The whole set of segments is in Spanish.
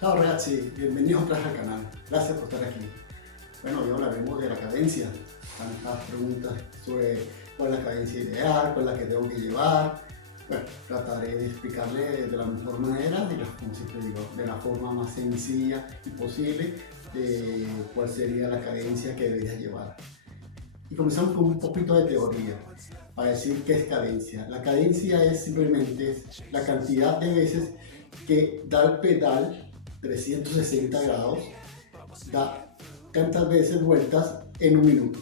Ciao ragazzi, bienvenidos otra vez al canal. Gracias por estar aquí. Bueno, hoy hablaremos de la cadencia. Están estas preguntas sobre cuál es la cadencia ideal, cuál es la que tengo que llevar. Bueno, trataré de explicarle de la mejor manera, como siempre digo, de la forma más sencilla y posible de cuál sería la cadencia que deberías llevar. Y comenzamos con un poquito de teoría para decir qué es cadencia. La cadencia es simplemente la cantidad de veces que da el pedal 360 grados, da tantas veces vueltas en un minuto,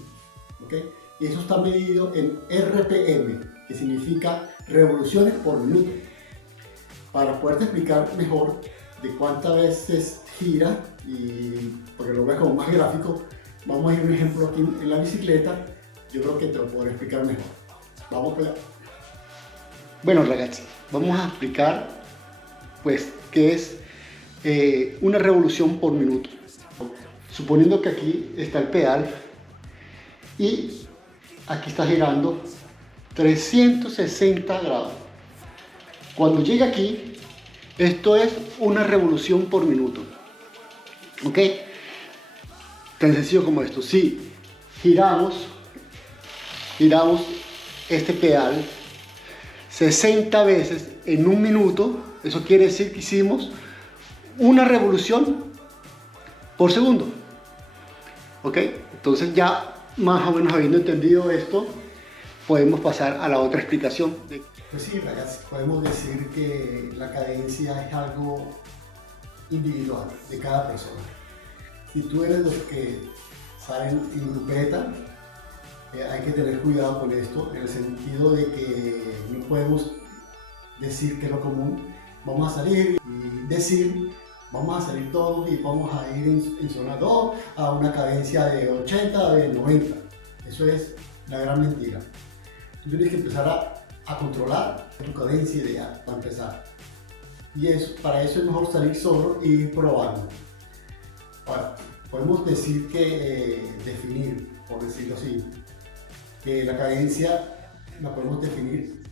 ¿ok? Y eso está medido en RPM, que significa revoluciones por minuto. Para poderte explicar mejor de cuántas veces gira, y porque lo veas como más gráfico, vamos a ir a un ejemplo aquí en la bicicleta. Yo creo que te lo podré explicar mejor. Vamos a pegar. Bueno ragazzi, vamos a explicar pues qué es una revolución por minuto. Suponiendo que aquí está el pedal y aquí está girando 360 grados. Cuando llega aquí, esto es una revolución por minuto. ¿Ok? Tan sencillo como esto. Si giramos este pedal 60 veces en un minuto, eso quiere decir que hicimos una revolución por segundo. ¿Ok? Entonces ya más o menos habiendo entendido esto, podemos pasar a la otra explicación. Pues sí, ragazzi, podemos decir que la cadencia es algo individual de cada persona. Si tú eres de los que salen en grupeta, hay que tener cuidado con esto, en el sentido de que no podemos decir que es lo común. Vamos a salir y decir, vamos a salir todos y vamos a ir en zona 2 a una cadencia de 80, de 90. Eso es la gran mentira. Tú tienes que empezar a controlar tu cadencia ideal para empezar. Y para eso es mejor salir solo y ir probando. Ahora, podemos decir que definir, por decirlo así, que la cadencia la podemos definir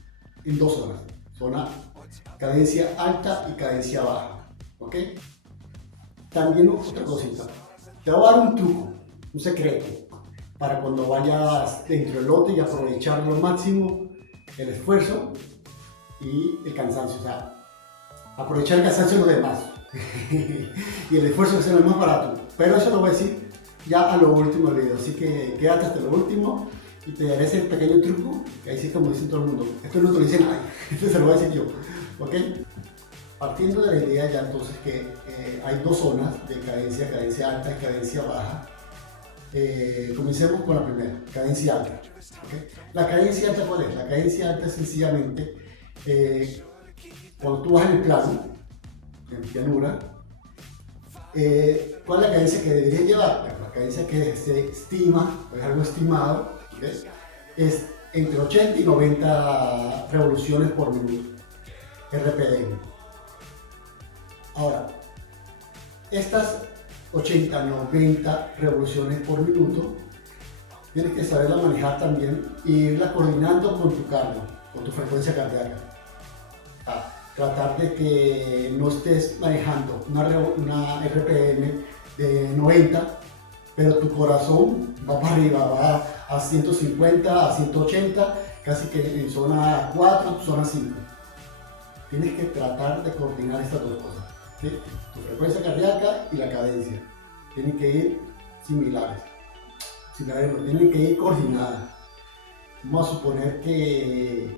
en dos zonas. Zona cadencia alta y cadencia baja. ¿Ok? También otra cosita. Te voy a dar un truco, un secreto, para cuando vayas dentro del lote y aprovechar al máximo el esfuerzo y el cansancio. O sea, aprovechar el cansancio de los demás y el esfuerzo que sea lo más barato. Pero eso lo voy a decir ya a lo último del video. Así que quédate hasta lo último y te daré ese pequeño truco, que ahí sí, como dicen todo el mundo, esto no te lo dice nadie, esto se lo voy a decir yo. ¿Ok? Partiendo de la idea ya entonces que hay dos zonas de cadencia, cadencia alta y cadencia baja. Comencemos con la primera, cadencia alta. ¿Okay? La cadencia alta, ¿cuál es? La cadencia alta es sencillamente cuando tú vas en el plano, en llanura, ¿cuál es la cadencia que deberías llevar? Bueno, la cadencia que se estima, es algo estimado, ¿okay? Es entre 80 y 90 revoluciones por minuto, RPM. Ahora, estas 80-90 revoluciones por minuto tienes que saberla manejar también e irla coordinando con tu cardio, con tu frecuencia cardíaca. Tratar de que no estés manejando una RPM de 90, pero tu corazón va para arriba, va a 150, a 180, casi que en zona 4, zona 5. Tienes que tratar de coordinar estas dos cosas. ¿Sí? Tu frecuencia cardíaca y la cadencia tienen que ir similares, no, tienen que ir coordinadas. Vamos a suponer que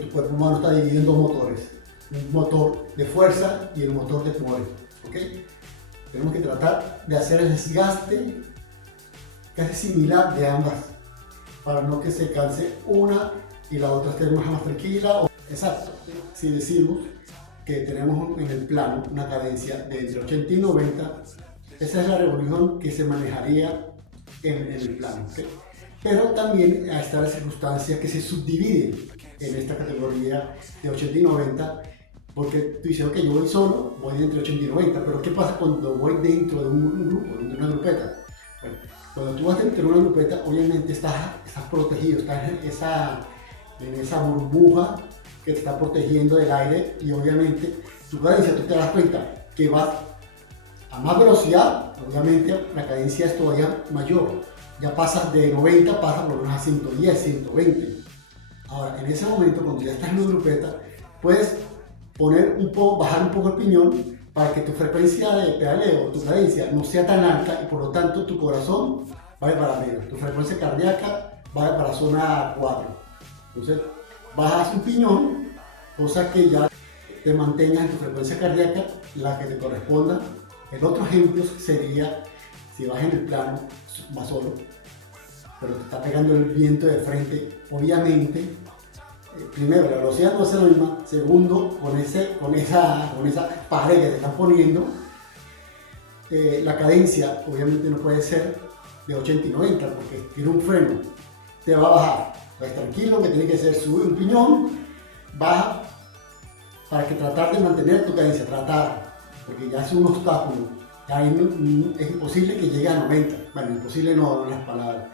tu cuerpo humano está dividido en dos motores, un motor de fuerza y el motor de poder. ¿Okay? Tenemos que tratar de hacer el desgaste casi similar de ambas, para no que se canse una y la otra esté más tranquila. Exacto, si decimos que tenemos en el plano una cadencia de entre 80 y 90, esa es la revolución que se manejaría en el plano. ¿Okay? Pero también está la circunstancia que se subdivide en esta categoría de 80 y 90, porque tú dices, ok, yo voy solo, voy entre 80 y 90, pero ¿qué pasa cuando voy dentro de un grupo, de una grupeta? Bueno, cuando tú vas dentro de una grupeta, obviamente estás protegido, estás en esa burbuja que te está protegiendo del aire, y obviamente tu cadencia, tú te das cuenta que vas a más velocidad, obviamente la cadencia es todavía mayor. Ya pasas de 90, pasas por lo menos a 110, 120. Ahora, en ese momento, cuando ya estás en la grupeta, puedes bajar un poco el piñón para que tu frecuencia de pedaleo, tu cadencia, no sea tan alta y por lo tanto tu corazón vaya para arriba. Tu frecuencia cardíaca vaya para la zona 4. Entonces, bajas un piñón, cosa que ya te mantengas en tu frecuencia cardíaca, la que te corresponda. El otro ejemplo sería si vas en el plano, vas solo, pero te está pegando el viento de frente. Obviamente, primero, la velocidad no va a ser la misma. Segundo, con esa pared que te están poniendo, la cadencia obviamente no puede ser de 80 y 90 porque tiene un freno. Te va a bajar. Pues tranquilo, que tiene que ser subir un piñón, baja, para que tratar de mantener tu cadencia, porque ya es un obstáculo. Ahí es imposible que llegue a 90. Bueno, imposible no en las palabras.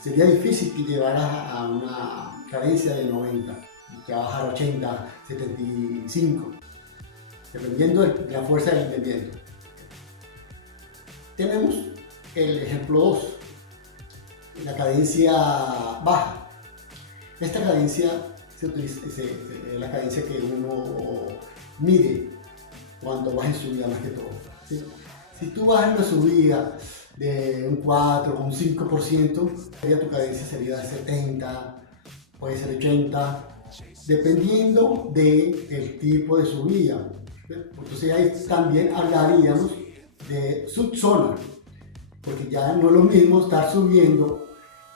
Sería difícil que llegaras a una cadencia de 90, que va a bajar a 80, 75, dependiendo de la fuerza del viento. Tenemos el ejemplo 2, la cadencia baja. Esta cadencia es la cadencia que uno mide cuando vas en subida más que todo, ¿sí? Si tú vas en una subida de un 4 o un 5%, tu cadencia sería de 70, puede ser 80, dependiendo del tipo de subida. Entonces ahí también hablaríamos de subzona, porque ya no es lo mismo estar subiendo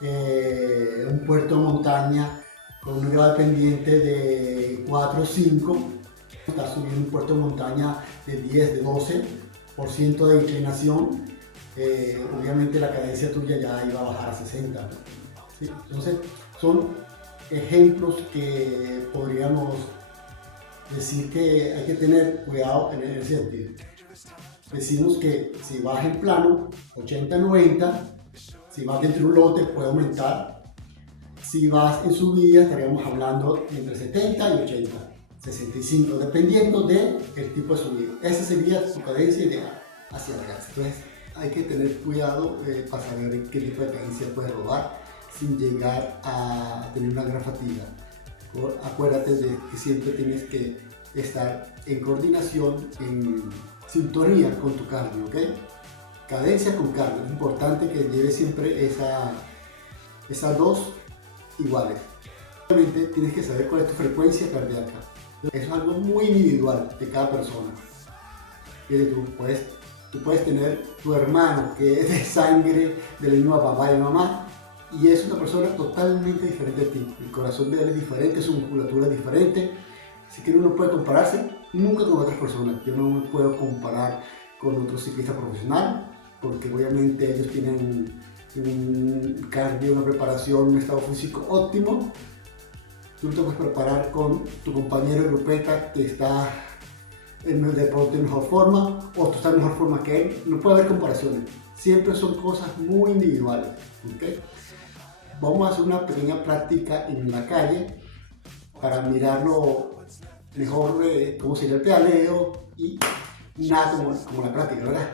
un puerto de montaña con un grado de pendiente de 4 o 5, estar subiendo un puerto de montaña de 10, de 12% de inclinación. Obviamente la cadencia tuya ya iba a bajar a 60, ¿sí? Entonces son ejemplos que podríamos decir que hay que tener cuidado en ese sentido. Decimos que si vas en plano 80-90, si vas dentro de un lote puede aumentar. Si vas en subida estaríamos hablando entre 70 y 80, 65, dependiendo del tipo de subida. Esa sería tu cadencia ideal hacia la casa. Entonces hay que tener cuidado para saber qué tipo de cadencia puedes rodar sin llegar a tener una gran fatiga. Acuérdate de que siempre tienes que estar en coordinación, en sintonía con tu cardio, ¿ok? Cadencia con cardio. Es importante que lleves siempre esas dos iguales. Obviamente tienes que saber cuál es tu frecuencia cardíaca. Eso es algo muy individual de cada persona. Tú puedes tener tu hermano que es de sangre del mismo papá y mamá y es una persona totalmente diferente a ti. El corazón de él es diferente, su musculatura es diferente. Así que uno no puede compararse nunca con otras personas. Yo no me puedo comparar con otro ciclista profesional porque obviamente ellos tienen un cardio, una preparación, un estado físico óptimo. Tú te puedes preparar con tu compañero de grupeta que está en el deporte en mejor forma o tú estás en mejor forma que él. No puede haber comparaciones. Siempre son cosas muy individuales, ¿okay? Vamos a hacer una pequeña práctica en la calle para mirarlo mejor cómo sería el pedaleo y nada como la práctica, ¿verdad?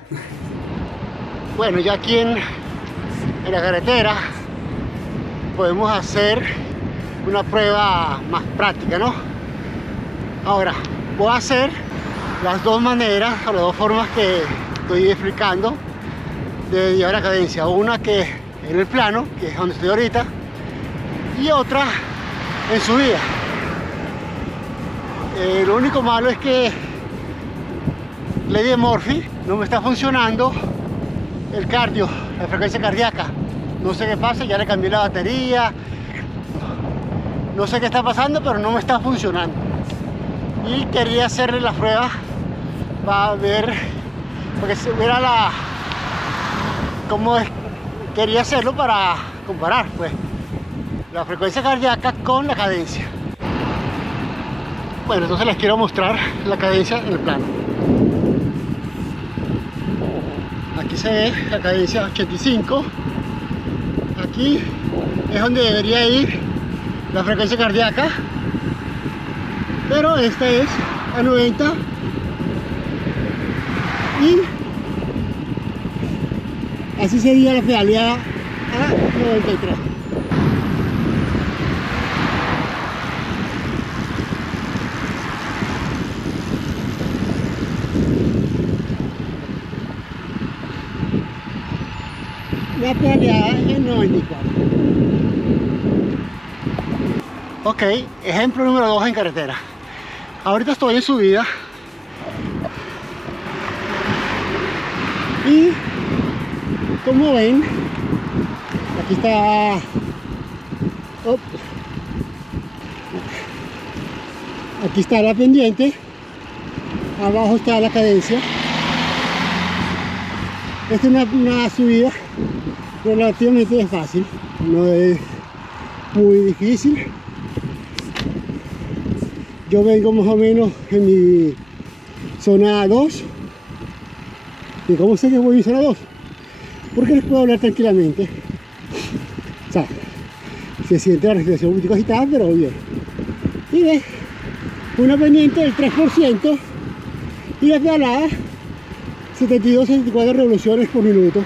Bueno, ya aquí en la carretera podemos hacer una prueba más práctica, ¿no? Ahora voy a hacer las dos maneras o las dos formas que estoy explicando de llevar la cadencia. Una que en el plano, que es donde estoy ahorita, y otra en subida. Lo único malo es que Ley de Murphy no me está funcionando el cardio, la frecuencia cardíaca. No sé qué pasa, ya le cambié la batería, no sé qué está pasando, pero no me está funcionando. Y quería hacerle la prueba para ver, porque se viera cómo es. Quería hacerlo para comparar pues la frecuencia cardíaca con la cadencia. Bueno, entonces les quiero mostrar la cadencia en el plano. Aquí se ve la cadencia 85. Aquí es donde debería ir la frecuencia cardíaca. pero esta es a 90 y así sería la pedaleada a 93. La pedaleada en 94. Ok, ejemplo número 2 en carretera. Ahorita estoy en subida y como ven, aquí está, aquí está la pendiente, abajo está la cadencia. Esta es una subida relativamente fácil, no es muy difícil. Yo vengo más o menos en mi zona 2. ¿Y cómo sé que voy en zona 2? Porque les puedo hablar tranquilamente. O sea, se siente la respiración un poquito agitada, pero bien. Y ve, una pendiente del 3% y la pedalada 72-74 revoluciones por minuto.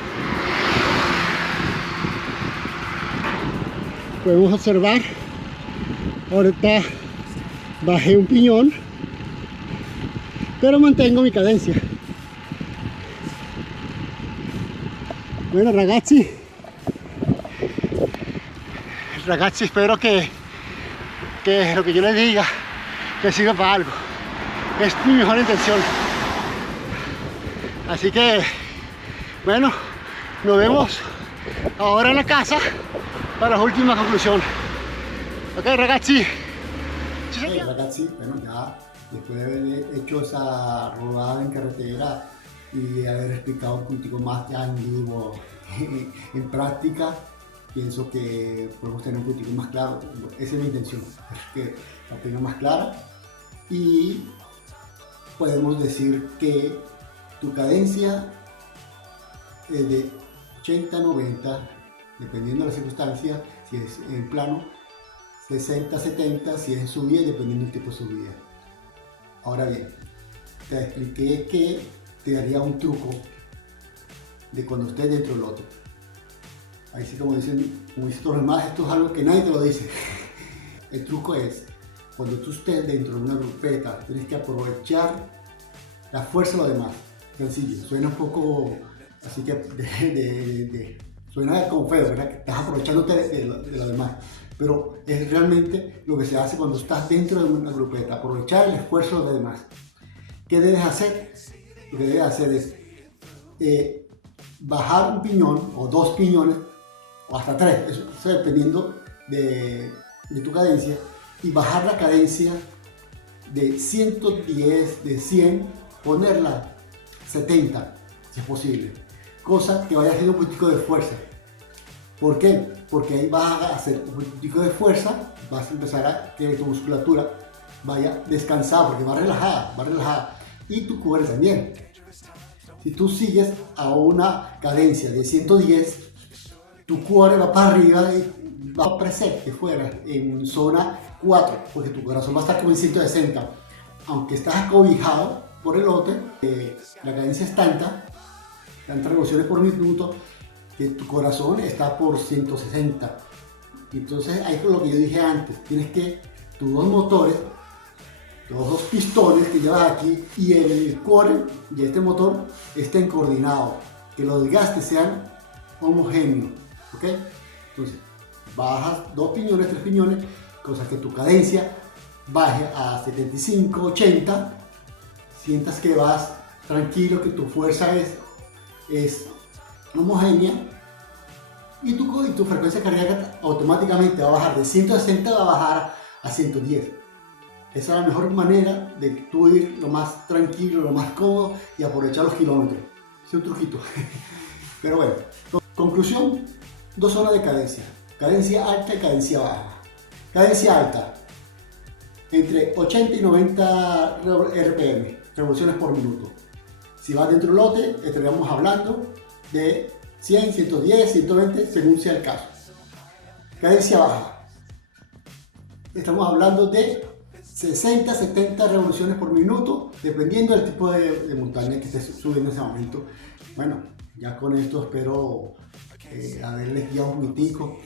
Podemos observar, ahorita bajé un piñón, pero mantengo mi cadencia. Bueno, ragazzi, espero que lo que yo les diga que sirva para algo. Es mi mejor intención. Así que, bueno, nos vemos ahora en la casa para la última conclusión. Ok, ragazzi. Hey, ragazzi, bueno, ya después de haber hecho esa rodada en carretera y haber explicado un poquitico más ya en vivo, en práctica, pienso que podemos tener un poquitico más claro. Esa es mi intención, que la tenga más clara y podemos decir que tu cadencia es de 80-90, dependiendo de la circunstancia, si es en plano, 60-70 si es en subida, dependiendo del tipo de subida. Ahora bien, te expliqué que te daría un truco de cuando estés dentro del lote. Ahí sí, como dicen todos los demás, esto es algo que nadie te lo dice. El truco es, cuando tú estés dentro de una grupeta, tienes que aprovechar la fuerza de los demás. Sencillo, suena un poco así que suena como feo, ¿verdad? Que estás aprovechándote de los demás, pero es realmente lo que se hace cuando estás dentro de una grupeta, aprovechar el esfuerzo de los demás. ¿Qué debes hacer? Lo que debes hacer es bajar un piñón o 2 piñones o hasta 3, eso dependiendo de tu cadencia, y bajar la cadencia de 110, de 100, ponerla 70 si es posible, cosa que vaya haciendo un poquitico de fuerza. ¿Por qué? Porque ahí vas a hacer un poquitico de fuerza, vas a empezar a que tu musculatura vaya descansada, porque va relajada, y tu cuerpo también. Si tú sigues a una cadencia de 110, tu cuerpo va para arriba y va a parecer que fuera en zona 4, porque tu corazón va a estar como en 160, aunque estás acobijado por el lote, la cadencia es tantas revoluciones por minuto, que tu corazón está por 160. Entonces ahí es lo que yo dije antes, tienes que tus dos motores, los 2 pistones que llevas aquí y el core de este motor estén coordinados, que los desgastes sean homogéneos, ¿ok? Entonces bajas 2 piñones, 3 piñones, cosa que tu cadencia baje a 75, 80, sientas que vas tranquilo, que tu fuerza es homogénea y tu frecuencia cardíaca automáticamente va a bajar de 160, va a bajar a 110. Esa es la mejor manera de tú ir lo más tranquilo, lo más cómodo y aprovechar los kilómetros. Es un truquito. Pero bueno, conclusión, 2 zonas de cadencia. Cadencia alta y cadencia baja. Cadencia alta, entre 80 y 90 RPM, revoluciones por minuto. Si vas dentro del lote, estaríamos hablando de 100, 110, 120, según sea el caso. Cadencia baja, estamos hablando de 60, 70 revoluciones por minuto, dependiendo del tipo de montaña que estés subiendo en ese momento. Bueno, ya con esto espero haberles guiado un poquitico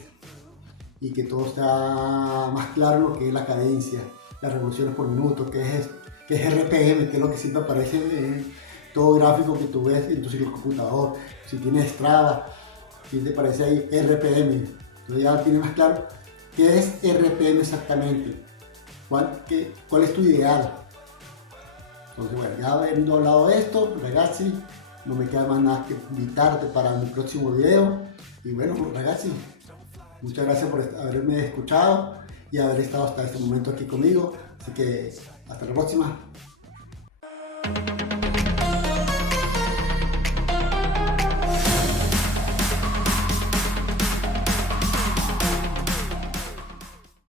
y que todo está más claro lo que es la cadencia, las revoluciones por minuto, qué es RPM, que es lo que siempre aparece en todo gráfico que tú ves en tu computador. Si tienes Strava, si te parece ahí RPM, entonces ya tienes más claro qué es RPM exactamente, cuál es tu ideal. Entonces bueno, ya habiendo hablado de esto, ragazzi, no me queda más nada que invitarte para mi próximo video. Y bueno, ragazzi, muchas gracias por haberme escuchado y haber estado hasta este momento aquí conmigo. Así que hasta la próxima.